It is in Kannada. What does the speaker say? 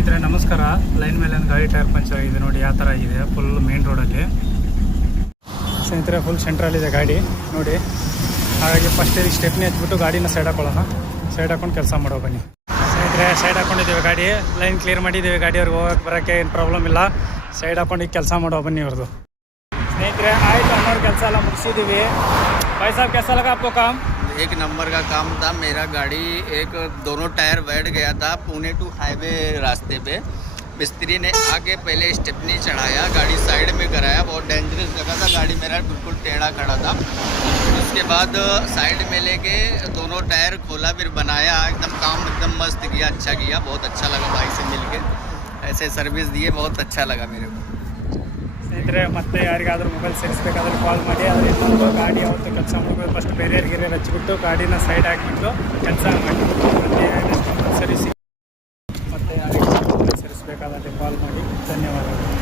ಸ್ನೇಹಿತರೆ ನಮಸ್ಕಾರ. ಲೈನ್ ಮೇಲೆ ಒಂದು ಗಾಡಿ ಟೈರ್ ಪಂಚರ್ ಆಗಿದೆ ನೋಡಿ, ಯಾವ ಥರ ಆಗಿದೆ. ಫುಲ್ ಮೇನ್ ರೋಡಲ್ಲಿ ಸ್ನೇಹಿತರೆ, ಫುಲ್ ಸೆಂಟ್ರಲ್ಲಿದೆ ಗಾಡಿ ನೋಡಿ. ಹಾಗಾಗಿ ಫಸ್ಟ್ ಸ್ಟೆಪ್ನಿ ಹಚ್ಬಿಟ್ಟು ಗಾಡಿನ ಸೈಡ್ ಹಾಕೊಳ್ಳೋಣ. ಸೈಡ್ ಹಾಕೊಂಡು ಕೆಲಸ ಮಾಡೋ ಬನ್ನಿ ಸ್ನೇಹಿತರೆ. ಸೈಡ್ ಹಾಕೊಂಡಿದ್ದೀವಿ, ಗಾಡಿ ಲೈನ್ ಕ್ಲಿಯರ್ ಮಾಡಿದ್ದೀವಿ. ಗಾಡಿಯವ್ರಿಗೆ ಹೋಗೋಕ್ಕೆ ಬರೋಕ್ಕೆ ಏನು ಪ್ರಾಬ್ಲಮ್ ಇಲ್ಲ. ಸೈಡ್ ಹಾಕೊಂಡು ಕೆಲಸ ಮಾಡೋ ಬನ್ನಿ ಅವ್ರದ್ದು. ಸ್ನೇಹಿತರೆ ಆಯ್ತು, ಅನ್ನೋರು ಕೆಲಸ ಎಲ್ಲ ಮುಗಿಸಿದ್ದೀವಿ. भाई साहब कैसा लगा आपको काम? एक नंबर का काम था। मेरा गाड़ी एक दोनों टायर बैठ गया था पुणे टू हाईवे रास्ते पे। मिस्त्री ने आके पहले स्टेपनी चढ़ाया, गाड़ी साइड में कराया। बहुत डेंजरस जगह था, गाड़ी मेरा बिल्कुल टेढ़ा खड़ा था। उसके बाद साइड में लेके दोनों टायर खोला, फिर बनाया। एकदम काम एकदम मस्त किया, अच्छा किया। बहुत अच्छा लगा भाई से मिलके, ऐसे सर्विस दिए, बहुत अच्छा लगा मेरे को। ಸ್ನೇಹಿತರೆ, ಮತ್ತೆ ಯಾರಿಗಾದ್ರೂ ಮೊಬೈಲ್ ಸೇರಿಸಬೇಕಾದ್ರೆ ಕಾಲ್ ಮಾಡಿ. ಆದರೆ ಇನ್ನೊಂದು ಗಾಡಿ ಯಾವತ್ತು ಕೆಲಸ ಮಾಡಬೇಕು, ಫಸ್ಟ್ ಬೇರೆ ಹಚ್ಚಿಬಿಟ್ಟು ಗಾಡಿನ ಸೈಡ್ ಹಾಕಿಬಿಟ್ಟು ಕೆಲಸ ಮಾಡಿ. ಮತ್ತೆ ಸರ್ವಿಸ್ ಮತ್ತೆ ಯಾರಿಗಾದ್ರೂ ಮೊಬೈಲ್ ಸೇರಿಸಬೇಕಾದ್ರೆ ಕಾಲ್ ಮಾಡಿ. ಧನ್ಯವಾದಗಳು.